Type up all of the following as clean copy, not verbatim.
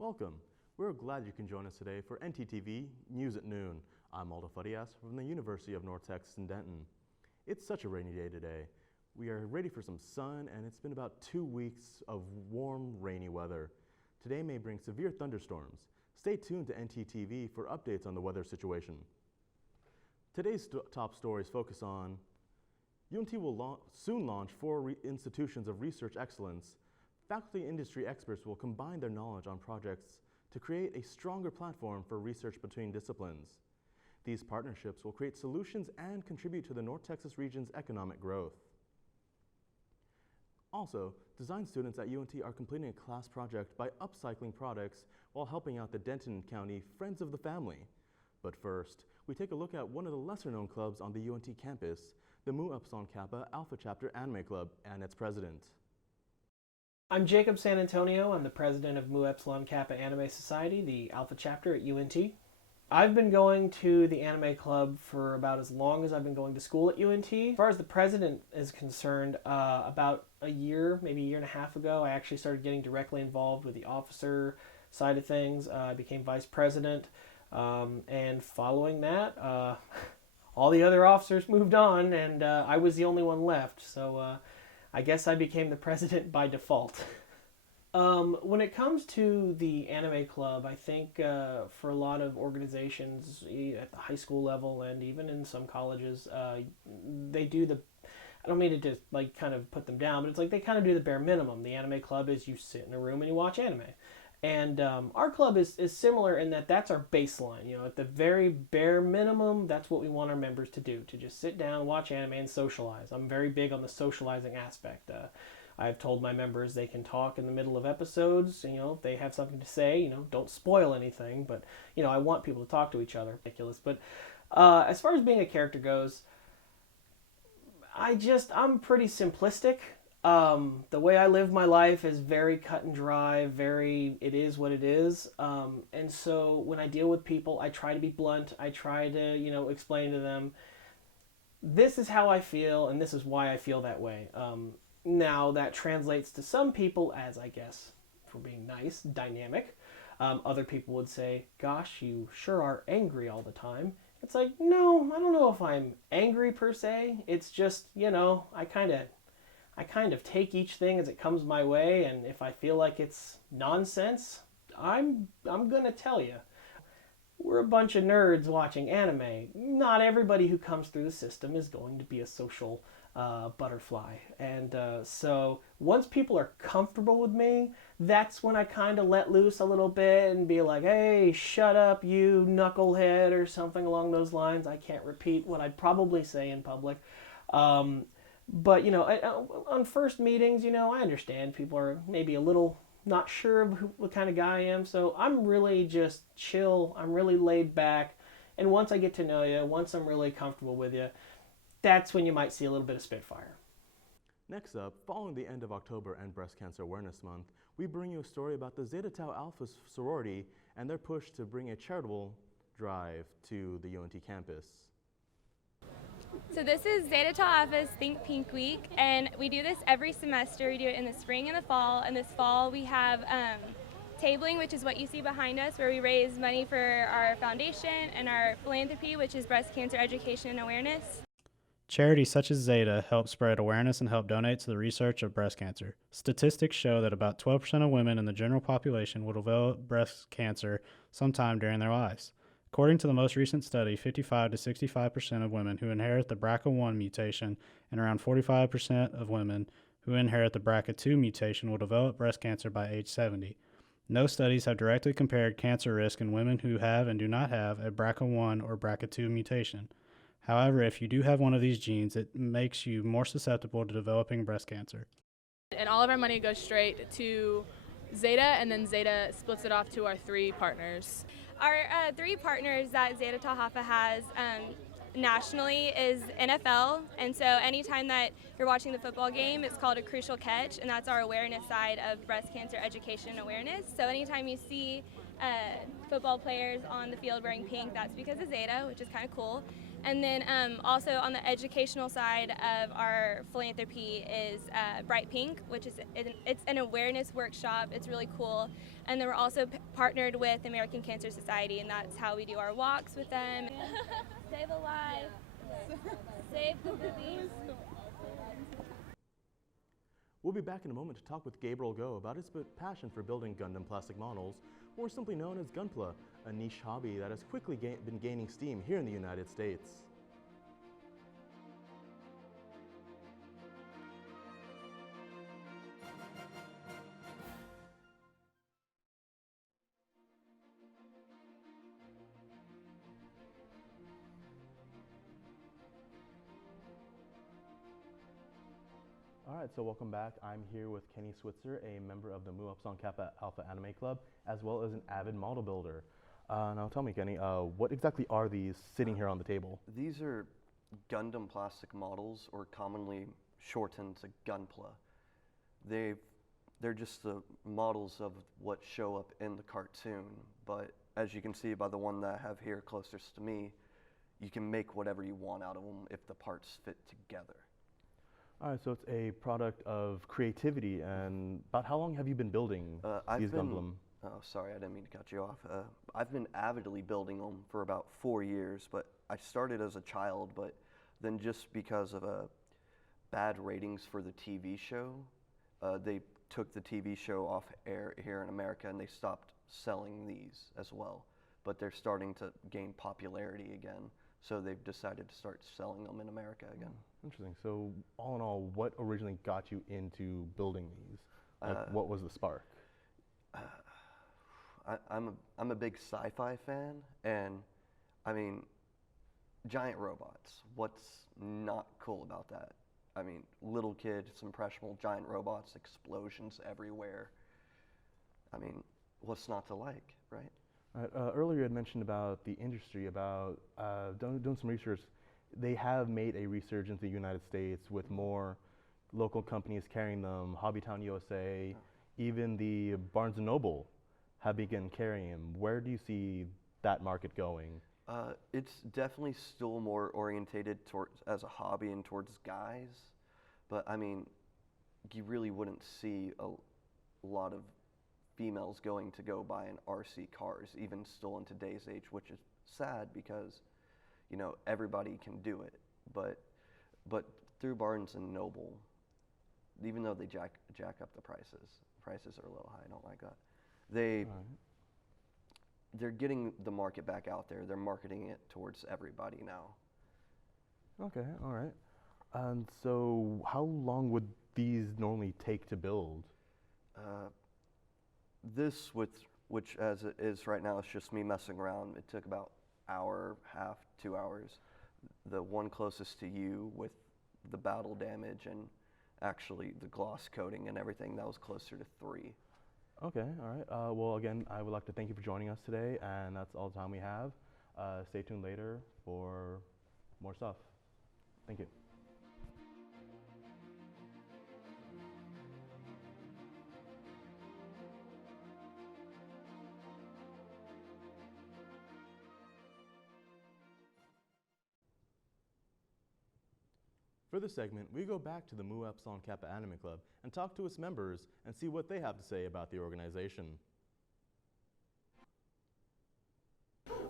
Welcome. We're glad you can join us today for NTTV News at Noon. I'm Farias from the University of North Texas in Denton. It's such a rainy day today. We are ready for some sun, and it's been about 2 weeks of warm, rainy weather. Today may bring severe thunderstorms. Stay tuned to NTTV for updates on the weather situation. Today's top stories focus on UNT will soon launch 4 institutions of research excellence. Faculty and industry experts will combine their knowledge on projects to create a stronger platform for research between disciplines. These partnerships will create solutions and contribute to the North Texas region's economic growth. Also, design students at UNT are completing a class project by upcycling products while helping out the Denton County Friends of the Family. But first, we take a look at one of the lesser-known clubs on the UNT campus, the Mu Epsilon Kappa Alpha Chapter Anime Club, and its president. I'm Jacob San Antonio. I'm the president of Mu Epsilon Kappa Anime Society, the Alpha Chapter at UNT. I've been going to the anime club for about as long as I've been going to school at UNT. As far as the president is concerned, about a year, maybe a year and a half ago, I actually started getting directly involved with the officer side of things. I became vice president, and following that, all the other officers moved on, and I was the only one left. So I guess I became the president by default. When it comes to the anime club, I think for a lot of organizations at the high school level and even in some colleges, they do the, I don't mean to just like kind of put them down, but it's like they kind of do the bare minimum. The anime club is you sit in a room and you watch anime. And our club is similar in that that's our baseline. You know, at the very bare minimum, that's what we want our members to do, to just sit down, watch anime, and socialize. I'm very big on the socializing aspect. I've told my members they can talk in the middle of episodes. You know, if they have something to say, you know, don't spoil anything. But, you know, I want people to talk to each other. Ridiculous. But as far as being a character goes, I'm pretty simplistic. The way I live my life is very cut and dry, it is what it is. And so when I deal with people, I try to be blunt. I try to, you know, explain to them, this is how I feel and this is why I feel that way. Now that translates to some people as, I guess, for being nice, dynamic. Other people would say, gosh, you sure are angry all the time. It's like, no, I don't know if I'm angry per se. It's just, you know, I kind of take each thing as it comes my way, and if I feel like it's nonsense, I'm gonna tell you. We're a bunch of nerds watching anime. Not everybody who comes through the system is going to be a social butterfly. And so once people are comfortable with me, that's when I kind of let loose a little bit and be like, hey, shut up, you knucklehead, or something along those lines. I can't repeat what I'd probably say in public. But, you know, on first meetings, you know, I understand people are maybe a little not sure of what kind of guy I am. So I'm really just chill. I'm really laid back. And once I get to know you, once I'm really comfortable with you, that's when you might see a little bit of spitfire. Next up, following the end of October and Breast Cancer Awareness Month, we bring you a story about the Zeta Tau Alpha sorority and their push to bring a charitable drive to the UNT campus. So this is Zeta Tau Alpha's Think Pink Week, and we do this every semester. We do it in the spring and the fall. And this fall we have tabling, which is what you see behind us, where we raise money for our foundation, and our philanthropy, which is breast cancer education and awareness. Charities such as Zeta help spread awareness and help donate to the research of breast cancer. Statistics show that about 12% of women in the general population will develop breast cancer sometime during their lives. According to the most recent study, 55 to 65% of women who inherit the BRCA1 mutation and around 45% of women who inherit the BRCA2 mutation will develop breast cancer by age 70. No studies have directly compared cancer risk in women who have and do not have a BRCA1 or BRCA2 mutation. However, if you do have one of these genes, it makes you more susceptible to developing breast cancer. And all of our money goes straight to Zeta, and then Zeta splits it off to our 3 partners. Our 3 partners that Zeta Tau Alpha has nationally is NFL, and so anytime that you're watching the football game, it's called a crucial catch, and that's our awareness side of breast cancer education and awareness. So anytime you see football players on the field wearing pink, that's because of Zeta, which is kind of cool. And then also on the educational side of our philanthropy is Bright Pink, which is it's an awareness workshop. It's really cool. And then we're also partnered with the American Cancer Society, and that's how we do our walks with them. Save a life. Save the boobies. We'll be back in a moment to talk with Gabriel Go about his passion for building Gundam plastic models, more simply known as Gunpla, a niche hobby that has quickly been gaining steam here in the United States. All right, so welcome back. I'm here with Kenny Switzer, a member of the Mu Upsilon Kappa Alpha Anime Club, as well as an avid model builder. Now tell me, Kenny, what exactly are these sitting here on the table? These are Gundam plastic models, or commonly shortened to Gunpla. They're just the models of what show up in the cartoon, but as you can see by the one that I have here closest to me, you can make whatever you want out of them if the parts fit together. All right, so it's a product of creativity. And about how long have you been building these Gundam? Oh, sorry, I didn't mean to cut you off. I've been avidly building them for about 4 years, but I started as a child, but then just because of bad ratings for the TV show, they took the TV show off air here in America and they stopped selling these as well. But they're starting to gain popularity again, so they've decided to start selling them in America again. Interesting. So all in all, what originally got you into building these? Like, what was the spark? I'm a big sci-fi fan, and I mean, giant robots. What's not cool about that? I mean, little kid, it's impressionable, giant robots, explosions everywhere. I mean, what's not to like, right? Earlier you had mentioned about the industry, about doing some research. They have made a resurgence in the United States with more local companies carrying them, Hobbytown USA, even the Barnes & Noble have begun carrying them. Where do you see that market going? It's definitely still more orientated towards as a hobby and towards guys, but I mean, you really wouldn't see a lot of females going to go buy an RC cars, even still in today's age, which is sad because, you know, everybody can do it. But through Barnes and Noble, even though they jack up the prices are a little high. I don't like that. They're getting the market back out there. They're marketing it towards everybody now. Okay, all right. And so how long would these normally take to build? This, which as it is right now, it's just me messing around. It took about hour, half, 2 hours. The one closest to you with the battle damage and actually the gloss coating and everything, that was closer to 3. Okay, all right. Well, again, I would like to thank you for joining us today, and that's all the time we have. Stay tuned later for more stuff. Thank you. For this segment, we go back to the Mu Epsilon Kappa Anime Club and talk to its members and see what they have to say about the organization.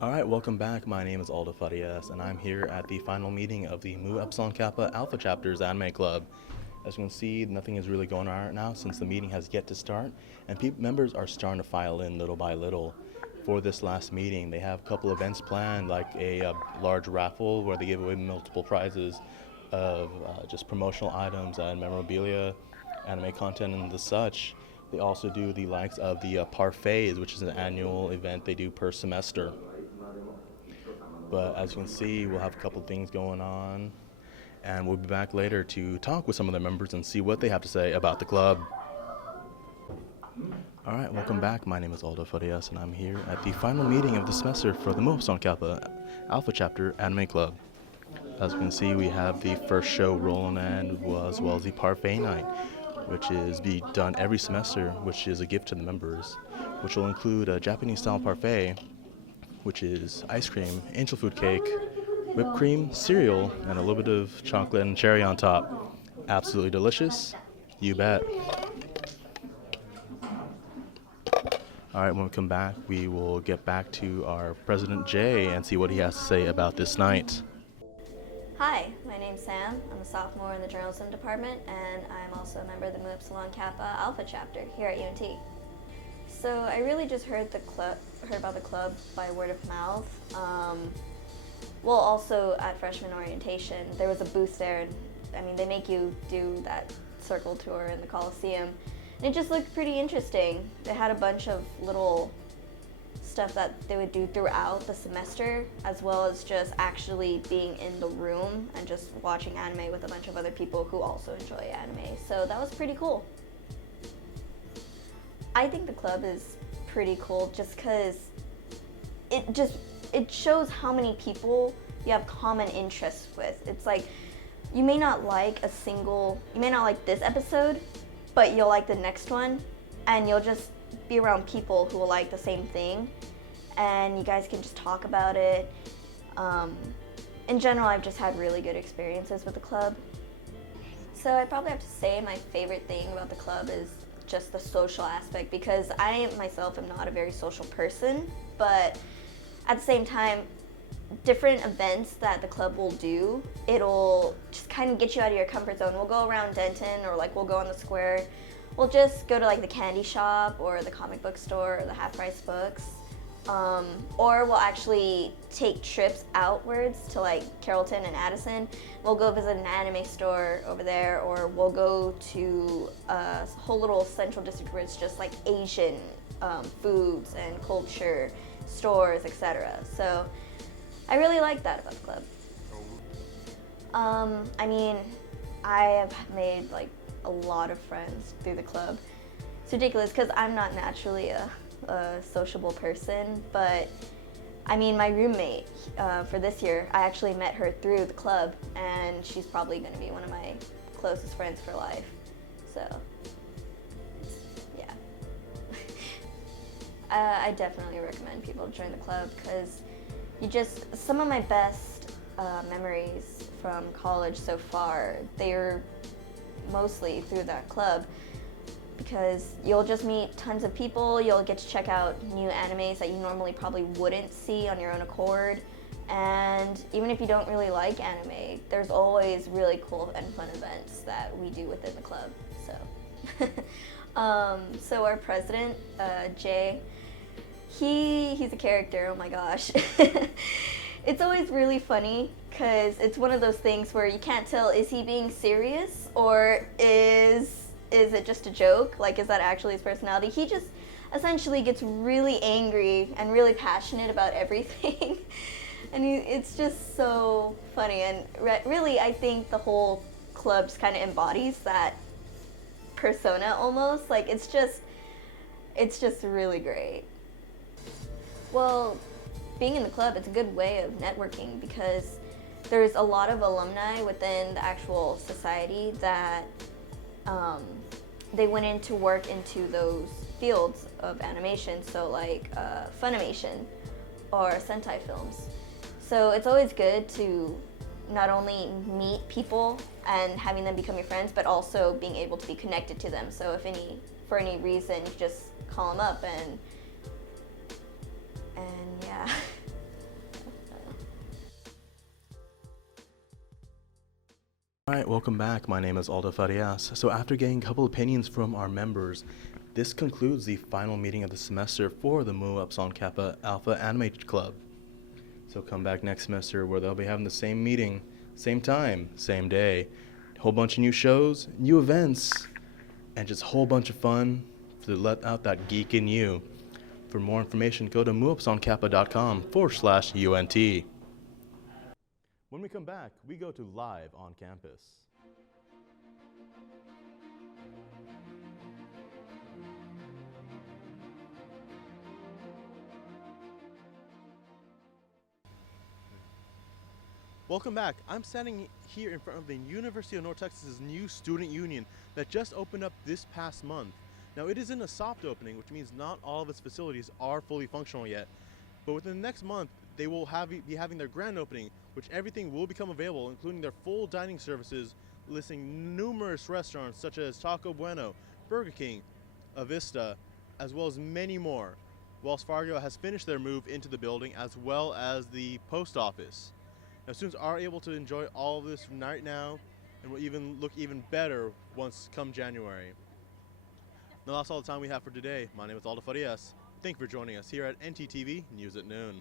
All right, welcome back. My name is Aldo Farias, and I'm here at the final meeting of the Mu Epsilon Kappa Alpha Chapter's Anime Club. As you can see, nothing is really going on right now since the meeting has yet to start, and members are starting to file in little by little. For this last meeting, they have a couple events planned, like a large raffle where they give away multiple prizes of just promotional items and memorabilia, anime content, and the such. They also do the likes of the parfaits, which is an annual event they do per semester. But as you can see, we'll have a couple things going on, and we'll be back later to talk with some of the members and see what they have to say about the club. All right, welcome back. My name is Aldo Farias, and I'm here at the final meeting of the semester for the Mu Epsilon Kappa Alpha Chapter Anime Club. As you can see, we have the first show rolling, and as well as the parfait night, which is done every semester, which is a gift to the members, which will include a Japanese-style parfait, which is ice cream, angel food cake, whipped cream, cereal, and a little bit of chocolate and cherry on top. Absolutely delicious. You bet. All right, when we come back, we will get back to our President Jay and see what he has to say about this night. Hi, my name's Sam. I'm a sophomore in the journalism department, and I'm also a member of the Mu Epsilon Kappa Alpha chapter here at UNT. So I really just heard about the club by word of mouth. Well, also at freshman orientation, there was a booth there, and I mean, they make you do that circle tour in the Coliseum, and it just looked pretty interesting. They had a bunch of little stuff that they would do throughout the semester, as well as just actually being in the room and just watching anime with a bunch of other people who also enjoy anime. So that was pretty cool. I think the club is pretty cool just because it shows how many people you have common interests with. It's like you may not like this episode, but you'll like the next one, and you'll just be around people who will like the same thing, and you guys can just talk about it. In general, I've just had really good experiences with the club. So I probably have to say my favorite thing about the club is just the social aspect, because I myself am not a very social person, but at the same time, different events that the club will do, it'll just kind of get you out of your comfort zone. We'll go around Denton, or like we'll go on the square. We'll just go to like the candy shop or the comic book store or the half-price books. Or we'll actually take trips outwards to like Carrollton and Addison. We'll go visit an anime store over there, or we'll go to a whole little central district where it's just like Asian foods and culture stores, etc. So I really like that about the club. I mean, I have made like a lot of friends through the club. It's ridiculous because I'm not naturally a sociable person, but I mean, my roommate for this year, I actually met her through the club, and she's probably going to be one of my closest friends for life. So, yeah. I definitely recommend people join the club because some of my best memories from college so far, they're mostly through that club, because you'll just meet tons of people, you'll get to check out new animes that you normally probably wouldn't see on your own accord, and even if you don't really like anime, there's always really cool and fun events that we do within the club. So our president, Jay, he's a character, oh my gosh. It's always really funny because it's one of those things where you can't tell, is he being serious or is it just a joke? Like, is that actually his personality? He just essentially gets really angry and really passionate about everything. And it's just so funny. And really, I think the whole club just kind of embodies that persona almost. Like, it's just really great. Well, being in the club, it's a good way of networking because there's a lot of alumni within the actual society that they went into work into those fields of animation, so like Funimation or Sentai films. So it's always good to not only meet people and having them become your friends, but also being able to be connected to them. So if for any reason, you just call them up and yeah. All right, welcome back. My name is Aldo Farias. So after getting a couple opinions from our members, this concludes the final meeting of the semester for the Mu Epsilon Kappa Alpha Anime Club. So come back next semester where they'll be having the same meeting, same time, same day. A whole bunch of new shows, new events, and just a whole bunch of fun to let out that geek in you. For more information, go to muepsilonkappa.com/UNT. When we come back, we go to Live on Campus. Welcome back. I'm standing here in front of the University of North Texas's new student union that just opened up this past month. Now, it is in a soft opening, which means not all of its facilities are fully functional yet. But within the next month, they will be having their grand opening, which everything will become available, including their full dining services, listing numerous restaurants such as Taco Bueno, Burger King, Avista, as well as many more. Wells Fargo has finished their move into the building, as well as the post office. Now, students are able to enjoy all of this right now, and will even look even better once come January. Now, that's all the time we have for today. My name is Geraldo Farias. Thank you for joining us here at NTTV News at Noon.